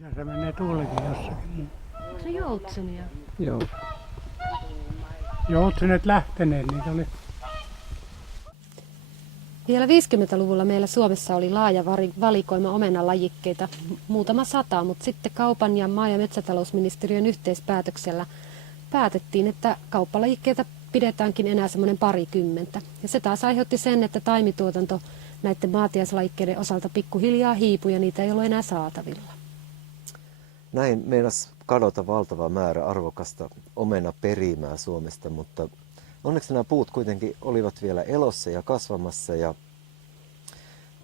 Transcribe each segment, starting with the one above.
Ja se menee tuulikin jossakin. Onko se joutsenia? Joo. Joutsenet lähteneet, niitä oli. Vielä 50-luvulla meillä Suomessa oli laaja valikoima omenalajikkeita, muutama sata, mutta sitten kaupan ja maa- ja metsätalousministeriön yhteispäätöksellä päätettiin, että kauppalajikkeita pidetäänkin enää semmoinen 20. Ja se taas aiheutti sen, että taimituotanto näiden maatiaislajikkeiden osalta pikkuhiljaa hiipui ja niitä ei ollut enää saatavilla. Näin meinasi kadota valtava määrä arvokasta omenaperimää Suomesta, mutta onneksi nämä puut kuitenkin olivat vielä elossa ja kasvamassa ja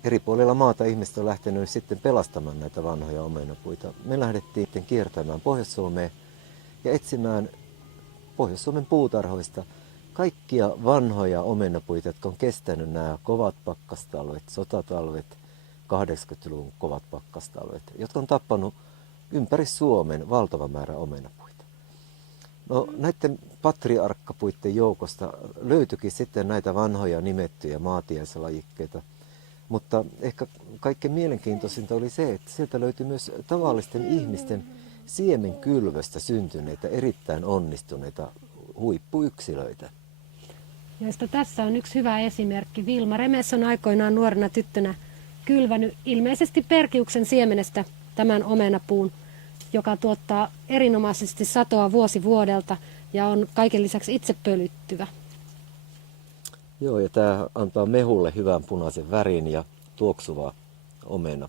eri puolilla maata ihmiset on lähtenyt sitten pelastamaan näitä vanhoja omenapuita. Me lähdettiin kiertämään Pohjois-Suomeen ja etsimään Pohjois-Suomen puutarhoista kaikkia vanhoja omenapuita, jotka on kestänyt nämä kovat pakkastalvet, sotatalvet, 80-luvun kovat pakkastalvet, jotka on tappanut ympäri Suomen valtava määrä omenapuita. No, näiden patriarkkapuiden joukosta löytyikin sitten näitä vanhoja nimettyjä maatiaislajikkeita, mutta ehkä kaikkein mielenkiintoisinta oli se, että sieltä löytyi myös tavallisten ihmisten siemenkylvöstä syntyneitä erittäin onnistuneita huippuyksilöitä. Joista tässä on yksi hyvä esimerkki. Vilma Remes on aikoinaan nuorena tyttönä kylvänyt ilmeisesti perkiuksen siemenestä tämän omenapuun, joka tuottaa erinomaisesti satoa vuosi vuodelta ja on kaiken lisäksi itse pölyttyvä. Joo, ja tämä antaa mehulle hyvän punaisen värin ja tuoksuva omena.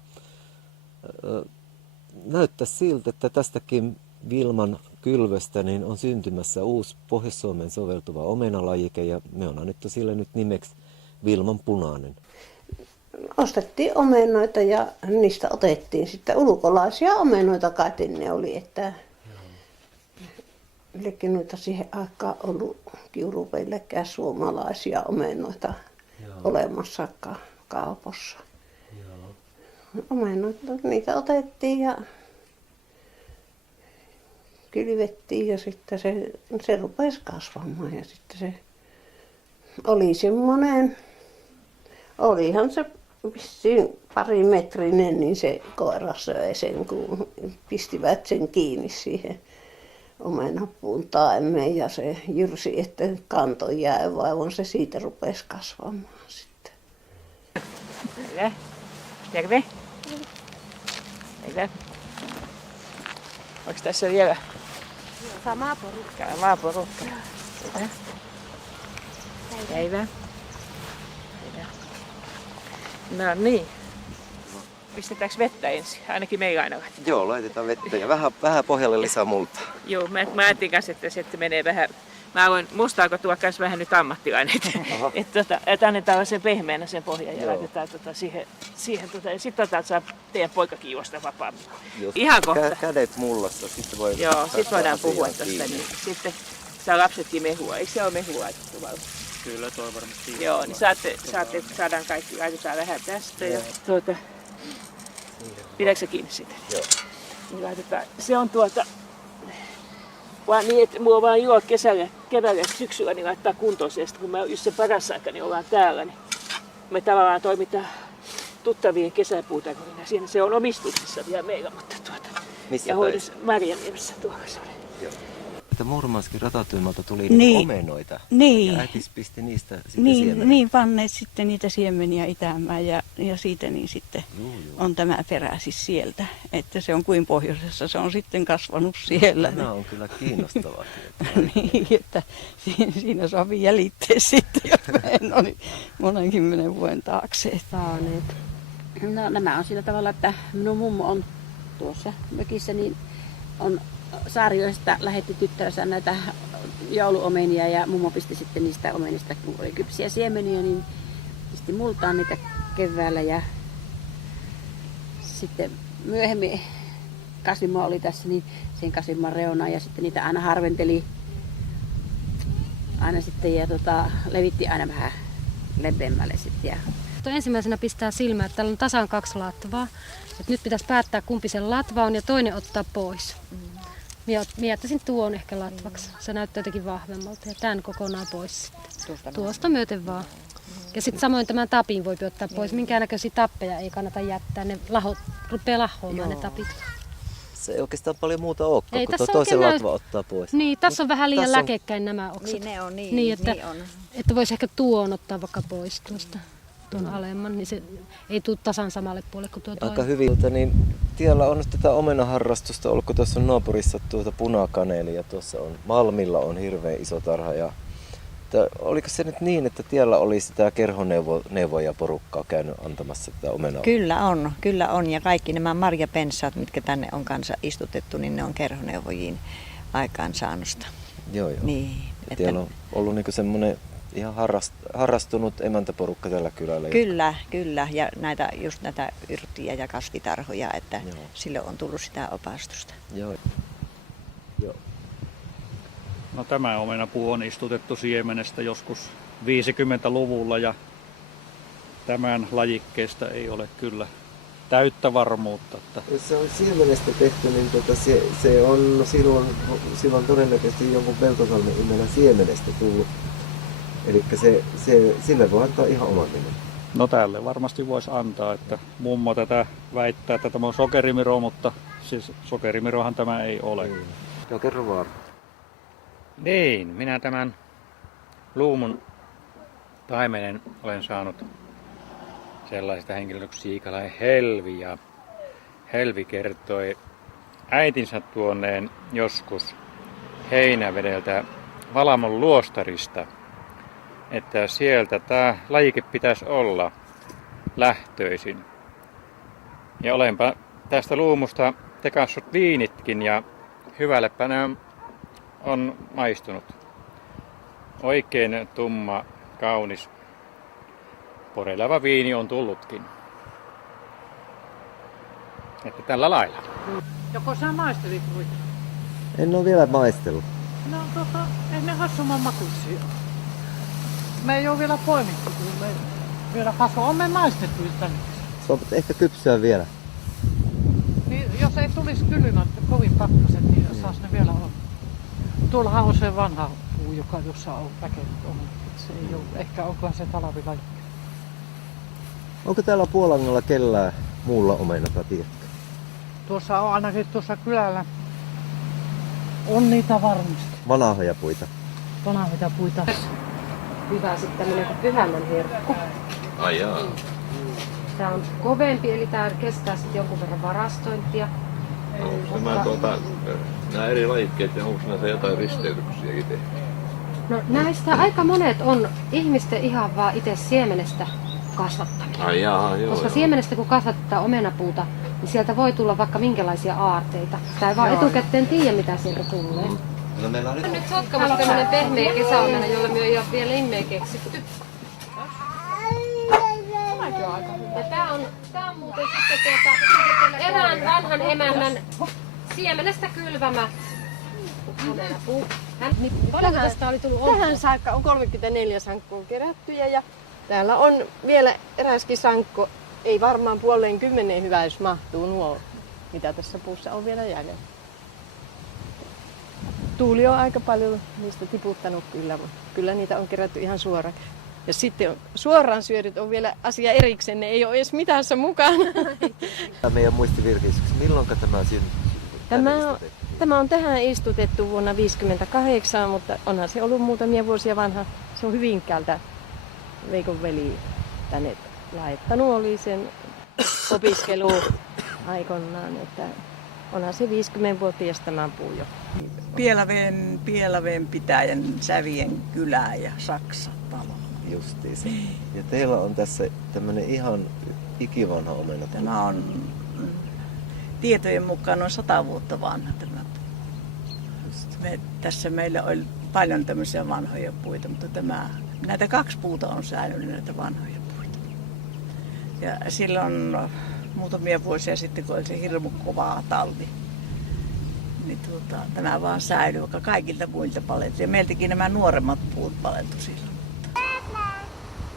Näyttää siltä, että tästäkin Vilman kylvöstä niin on syntymässä uusi Pohjois-Suomeen soveltuva omenalajike ja me on annettu sille nyt nimeksi Vilman punainen. Ostettiin omenoita ja niistä otettiin sitten ulkolaisia omenoita kai ne oli, että yllekin noita siihen aikaan ollut kiurupeillekään suomalaisia omenoita olemassakaan kaupassa. Omenoita, niitä otettiin ja kylvettiin ja sitten se rupesi kasvamaan ja sitten se oli semmoinen, olihan se vissiin parimetrinen, niin se koira söi sen, kun pistivät sen kiinni siihen omenapuun taimeen ja se jyrsi, että kanto jäi, vaan se siitä rupesi kasvamaan sitten. Hyvä. Terve. Hyvä. Onko tässä vielä? Samaa porukkaa. Samaa porukkaa. Hyvä. Päivä. Hyvä. No niin. Pistetäänkö vettä ensin? Ainakin meillä aina laitetaan. Joo, laitetaan vettä ja vähän pohjalle lisää multaa. Joo, mä ajattelin kanssa, että se menee vähän. Mä avoin mustaako tuo kanssa vähän nyt ammattilainen. Että annetaan sen pehmeänä sen pohjan ja laitetaan siihen ja sitten saa teidän poikakin juosta vapaammin. Ihan kohta. Kädet mullassa, sitten voi. Joo, sitten voidaan puhua tästä. Niin. Sitten saa lapsetkin mehua. Eikö se ole mehua laitettu vai? Kyllä, toi varmasti. Joo, niin saadaan kaikki, laitetaan vähän tästä ja pidätkö sä kiinni siitä? Joo. Niin laitetaan, se on vaan niin, että mulla on vaan ilo keväällä ja syksyllä niin laittaa kuntoon se, kun mä just sen paras aika niin ollaan täällä, niin me tavallaan toimitaan tuttavien kesäpuutarhoina. Siinä se on omistuksessa vielä meillä, mutta Missä ja hoidossa Marjaniemessä tuolla se oli. Joo. Että Murmanskin ratatyömaalta tuli Niin. omenoita Niin. ja äitis pisti niistä sitten siemeniä. Niin, panneet sitten niitä siemeniä itämään ja siitä niin sitten Joo. on tämä peräisis sieltä. Että se on kuin pohjoisessa, se on sitten kasvanut siellä. Tämä on kyllä kiinnostavaa tietoa. Niin, että siinä saa jäljittää sitten, jos mä en ole monen 10 vuoden taakse saaneet. No, nämä on sillä tavalla, että minun mummo on tuossa mökissä, niin on Saarioista lähetti tyttärensä näitä jouluomenia ja mummo pisti sitten niistä omenista, kun oli kypsiä siemeniä, niin pisti multaan niitä keväällä ja sitten myöhemmin kasvimma oli tässä, niin sen kasvimman reunaan ja sitten niitä aina harventeli aina sitten ja levitti aina vähän leveämmälle sitten. Ja Ensimmäisenä pistää silmään, että täällä on tasan 2 latvaa. Et nyt pitäisi päättää, kumpi sen latva on ja toinen ottaa pois. Minä jättäisin tuon ehkä latvaksi. Se näyttää jotenkin vahvemmalta ja tämän kokonaan pois sitten. Tuosta myöten vaan. Ja sitten samoin tämän tapin voi ottaa pois. Minkään näköisiä tappeja ei kannata jättää. Ne rupeaa lahoamaan ne tapit. Se ei oikeastaan paljon muuta olekaan, Ei kun tässä tuo toisen oikein latva ottaa pois. Niin, tässä on vähän liian tässä on- läkekkäin nämä oksat. Niin ne on, Niin, että, niin on. että voisi ehkä tuon ottaa vaikka pois tuosta, tuon alemman, niin se ei tule tasan samalle puolelle kuin tuo Aika toinen. hyvin. Niin, tiellä on nyt tätä omenaharrastusta ollut, kun tuossa on naapurissa punakaneeli ja tuossa on Malmilla on hirveän iso tarha. Oliko se nyt niin, että tiellä oli sitä kerhoneuvoja porukkaa käynyt antamassa tätä omenaa? Kyllä on. Ja kaikki nämä marjapensaat, mitkä tänne on kanssa istutettu, niin ne on kerhoneuvojiin aikaansaannosta. Joo. Niin, Ja tiellä on ollut niinku semmoinen ihan harrastunut emäntäporukka tällä kylällä. Kyllä. Ja just näitä yrttiä ja kasvitarhoja, että Joo. sille on tullut sitä opastusta. Joo. No, tämä omenapuu on istutettu siemenestä joskus 50-luvulla ja tämän lajikkeesta ei ole kyllä täyttä varmuutta. Että Jos se on siemenestä tehty, niin se on silloin todennäköisesti jonkun peltosalmen imellä siemenestä tullut. Eli sille voi antaa ihan oman nimen. no tälle varmasti voisi antaa, että mummo tätä väittää, että tämä on sokerimiro, mutta siis sokerimirohan tämä ei ole. Joo, kerro vaan. Niin, minä tämän luumun taimenen olen saanut sellaisesta henkilöstä kuin siikalainen Helvi. Ja Helvi kertoi äitinsä tuoneen joskus Heinävedeltä Valamon luostarista, että sieltä tämä lajike pitäisi olla lähtöisin. Ja olenpa tästä luumusta tekassut viinitkin ja hyvällepä nämä on maistunut. Oikein tumma, kaunis, porelava viini on tullutkin. Että tällä lailla. Joko sä maistelit muita? En ole vielä maistellut. No ei ne hassuman makuisia. Me ei ole vielä poimittu, kun me vielä on me maistettu tänne. Se on ehkä kypsyä vielä. Niin, jos ei tulisi kylmät kovin pakkaset, niin saas ne vielä olla. Tuollahan on se vanha puu, jossa on väkenyt on. Se ei ole, ehkä onkohan se talvilaji. Onko täällä Puolangalla kellään muulla omenata, tiedätkö? Tuossa on ainakin tuossa kylällä. On niitä varmasti. Vanhoja puita. Vanhoita puita. Hyvä sitten tämmöinen kuin pyhännän herkku. Ai jaa. Tämä on kovempi, eli tämä kestää sitten jonkun verran varastointia. Nämä eri lajikkeet ja onko näissä jotain risteytyksiäkin tehty? No näistä aika monet on ihmisten ihan vaan itse siemenestä kasvattamia. Ai jaa, joo. Koska siemenestä kun kasvattaa omenapuuta, niin sieltä voi tulla vaikka minkälaisia aarteita. Tää ei vaan etukäteen tiedä, mitä sieltä tulee. No meillä on Nyt Sotkamossa tämmönen pehmeä kesäomena, jolla me ei ole vielä immeä keksitty. Ja tää on muuten sitten erään vanhan emännän siemenestä kylvämä omenapuu. Paljonko tästä oli tullut Tähän saakka on 34 sankkua kerättyjä ja täällä on vielä eräskin sankko. Ei varmaan puoleen 10 hyvä, jos mahtuu nuo, mitä tässä puussa on vielä jäljellä. Tuuli on aika paljon niistä tiputtanut kyllä, mutta kyllä niitä on kerätty ihan suoraan. Ja sitten suoraan syödyt on vielä asia erikseen, ne ei ole edes mitassa mukana. meidän muistivirkeisyksi. Milloinka tämä Tämä on tähän istutettu vuonna 1958, mutta onhan se ollut muutamia vuosia vanha. Se on Hyvinkäältä Veikon veli tänne laittanut, oli sen opiskelu aikoinaan, että onhan se 50-vuotias tämä puu jo. Pielaveen pitäjän Sävien kylä ja Saksa talo. Justiinsa. Ja teillä on tässä tämmönen ihan ikivanha omena. Tämä on tietojen mukaan noin 100 vuotta vanha tämä puu. Tässä meillä oli paljon tämmöisiä vanhoja puita, mutta näitä 2 puuta on säilynyt, näitä vanhoja puita. Ja silloin muutamia vuosia sitten, kun oli se hirmu kovaa talvi, niin tämä vaan säilyi, vaikka kaikilta puilta paleltui. Ja meiltäkin nämä nuoremmat puut paleltui silloin.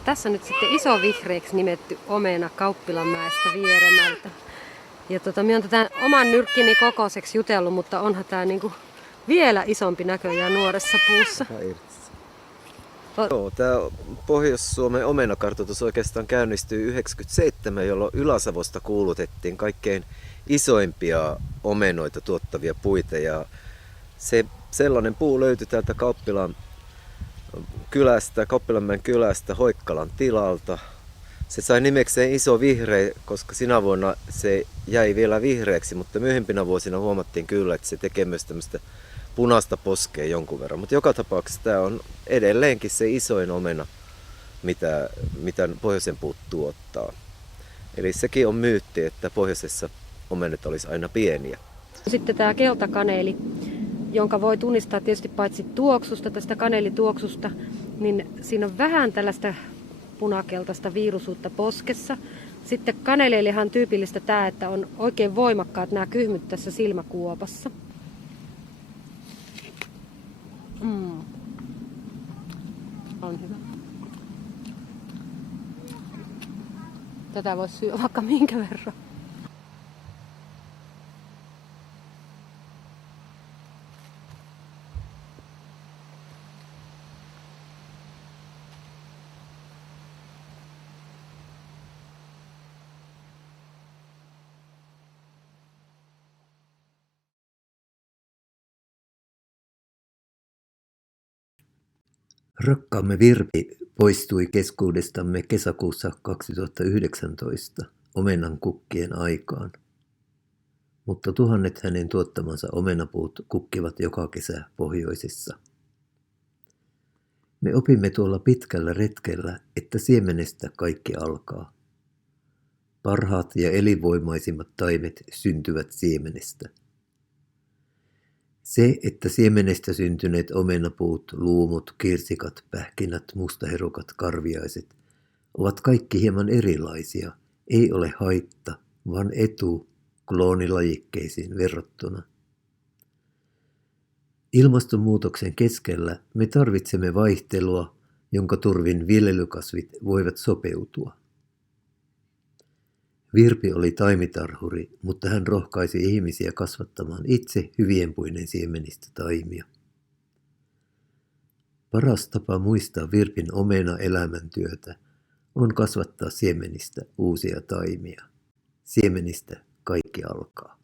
Tässä on nyt sitten iso vihreäksi nimetty omena Kauppilanmäestä Vieremältä. Ja minä olen tätä oman nyrkkini kokoiseksi jutellut, mutta onhan tämä niinku vielä isompi näköjään nuoressa puussa. Joo, tämä Pohjois-Suomen omenakartoitus oikeastaan käynnistyi 1997, jolloin Ylä-Savosta kuulutettiin kaikkein isoimpia omenoita tuottavia puita. Ja sellainen puu löytyi täältä Kauppilanmäen kylästä Hoikkalan tilalta. Se sai nimekseen Iso Vihreä, koska sinä vuonna se jäi vielä vihreäksi, mutta myöhempinä vuosina huomattiin kyllä, että se tekee myös tämmöistä punaista poskea jonkun verran. Mutta joka tapauksessa tämä on edelleenkin se isoin omena, mitä pohjoisen puut tuottaa. Eli sekin on myytti, että pohjoisessa omenet olisi aina pieniä. Sitten tämä keltakaneeli, jonka voi tunnistaa tietysti paitsi tuoksusta, tästä kaneelituoksusta, niin siinä on vähän tällaista punakeltaista viirusuutta poskessa. Sitten kaneeleillehan on tyypillistä tämä, että on oikein voimakkaat nämä kyhmyt tässä silmäkuopassa. On hyvä. Tätä voisi syödä vaikka minkä verran. Rakkaamme Virpi poistui keskuudestamme kesäkuussa 2019 omenan kukkien aikaan, mutta tuhannet hänen tuottamansa omenapuut kukkivat joka kesä pohjoisessa. Me opimme tuolla pitkällä retkellä, että siemenestä kaikki alkaa. Parhaat ja elinvoimaisimmat taimet syntyvät siemenestä. Se, että siemenestä syntyneet omenapuut, luumut, kirsikat, pähkinät, mustaherukat, karviaiset ovat kaikki hieman erilaisia, ei ole haitta, vaan etu kloonilajikkeisiin verrattuna. Ilmastonmuutoksen keskellä me tarvitsemme vaihtelua, jonka turvin viljelykasvit voivat sopeutua. Virpi oli taimitarhuri, mutta hän rohkaisi ihmisiä kasvattamaan itse hyvien puiden siemenistä taimia. Paras tapa muistaa Virpin omena-elämäntyötä on kasvattaa siemenistä uusia taimia. Siemenistä kaikki alkaa.